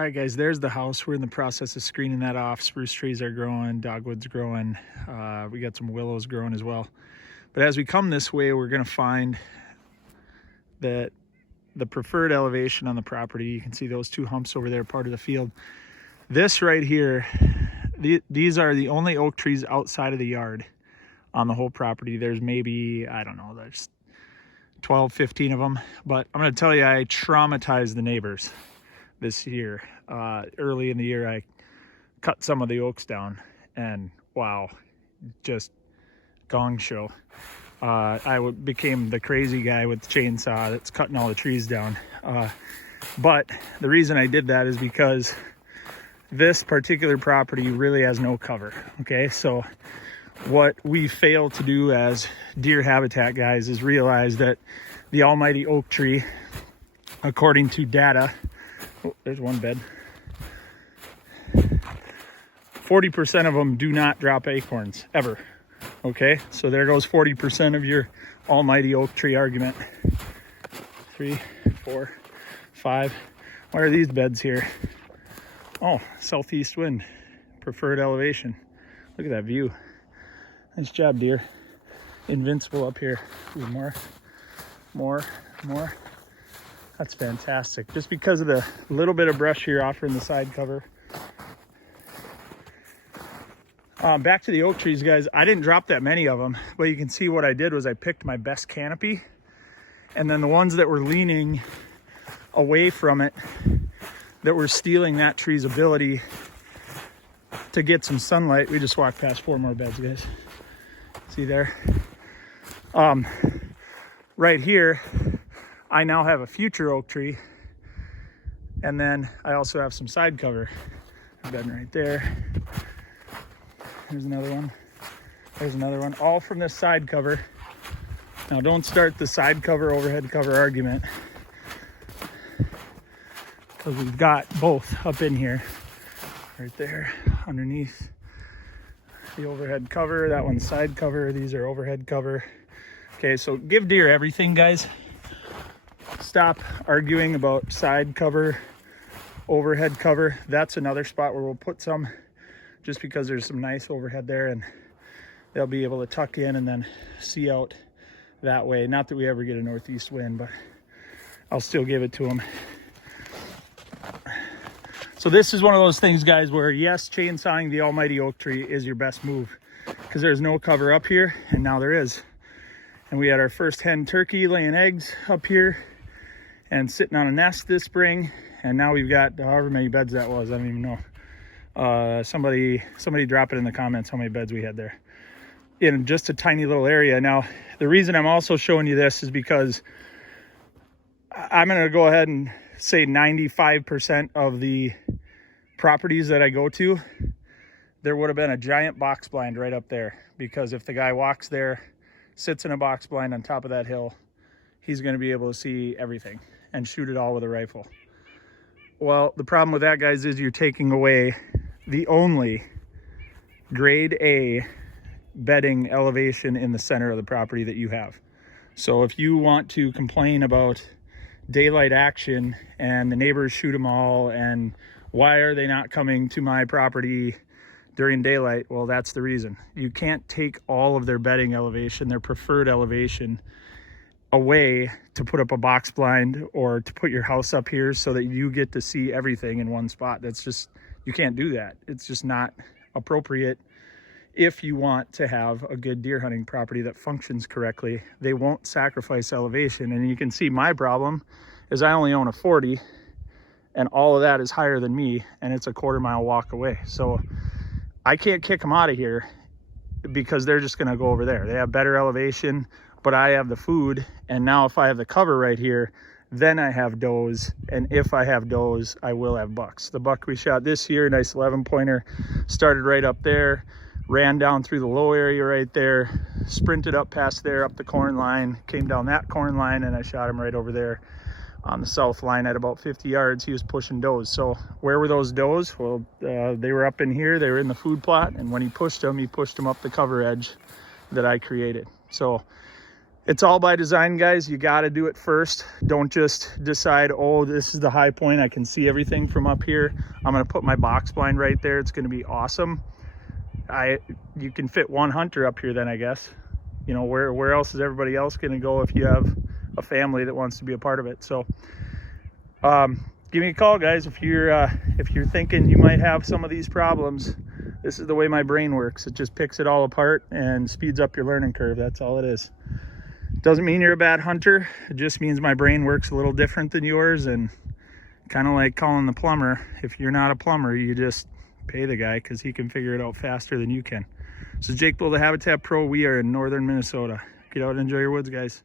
All right, guys, there's the house. We're in the process of screening that off. Spruce trees are growing, dogwood's growing. We got some willows growing as well. But as we come this way, we're going to find that the preferred elevation on the property. You can see those two humps over there, part of the field. This right here, these are the only oak trees outside of the yard on the whole property. There's maybe, I don't know, there's 12, 15 of them. But I'm going to tell you, I traumatized the neighbors this year. Early in the year, I cut some of the oaks down, and wow, just gong show. I became the crazy guy with the chainsaw that's cutting all the trees down. But the reason I did that is because this particular property really has no cover. Okay, so what we fail to do as deer habitat guys is realize that the almighty oak tree, according to data, oh, there's one bed, 40% of them do not drop acorns ever. Okay, so there goes 40% of your almighty oak tree argument. 3, 4, 5. What are these beds here? Oh, southeast wind, preferred elevation. Look at that view. Nice job, deer. Invincible up here. Ooh, more. That's fantastic. Just because of the little bit of brush here offering the side cover. Back to the oak trees, guys. I didn't drop that many of them, but you can see what I did was I picked my best canopy, and then the ones that were leaning away from it, that were stealing that tree's ability to get some sunlight. We just walked past 4 more beds, guys. See there? Right here, I now have a future oak tree, and then I also have some side cover. Bed right there. There's another one. There's another one. All from this side cover. Now, don't start the side cover, overhead cover argument, because we've got both up in here. Right there, underneath the overhead cover. That one's side cover. These are overhead cover. Okay, so give deer everything, guys. Stop arguing about side cover, overhead cover. That's another spot where we'll put some, just because there's some nice overhead there, and they'll be able to tuck in and then see out that way. Not that we ever get a northeast wind, but I'll still give it to them. So this is one of those things, guys, where yes, chainsawing the almighty oak tree is your best move, because there's no cover up here, and now there is. And we had our first hen turkey laying eggs up here and sitting on a nest this spring, and now we've got however many beds that was, I don't even know. Somebody drop it in the comments how many beds we had there in just a tiny little area. Now, the reason I'm also showing you this is because I'm going to go ahead and say 95% of the properties that I go to, there would have been a giant box blind right up there, because if the guy walks there, sits in a box blind on top of that hill, he's going to be able to see everything and shoot it all with a rifle. Well, the problem with that, guys, is you're taking away the only grade A bedding elevation in the center of the property that you have. So if you want to complain about daylight action and the neighbors shoot them all, and why are they not coming to my property during daylight? Well, that's the reason. You can't take all of their bedding elevation, their preferred elevation, away to put up a box blind or to put your house up here so that you get to see everything in one spot. That's just, you can't do that. It's just not appropriate. If you want to have a good deer hunting property that functions correctly, they won't sacrifice elevation. And you can see my problem is I only own a 40, and all of that is higher than me, and it's a 1/4 mile walk away. So I can't kick them out of here because they're just going to go over there. They have better elevation, but I have the food. And now if I have the cover right here, then I have does. And if I have does, I will have bucks. The buck we shot this year, nice 11-pointer, started right up there, ran down through the low area right there, sprinted up past there, up the corn line, came down that corn line, and I shot him right over there on the south line at about 50 yards. He was pushing does. So where were those does? Well, they were up in here. They were in the food plot. And when he pushed them up the cover edge that I created. So It's all by design, guys. You got to do it first. Don't just decide, oh, this is the high point, I can see everything from up here, I'm going to put my box blind right there, it's going to be awesome. You can fit one hunter up here then, I guess. You know, where else is everybody else going to go if you have a family that wants to be a part of it? So give me a call, guys, if you're thinking you might have some of these problems. This is the way my brain works. It just picks it all apart and speeds up your learning curve. That's all it is. Doesn't mean you're a bad hunter. It just means my brain works a little different than yours, and kind of like calling the plumber. If you're not a plumber, you just pay the guy because he can figure it out faster than you can. This is Jake Bull, the Habitat Pro. We are in northern Minnesota. Get out and enjoy your woods, guys.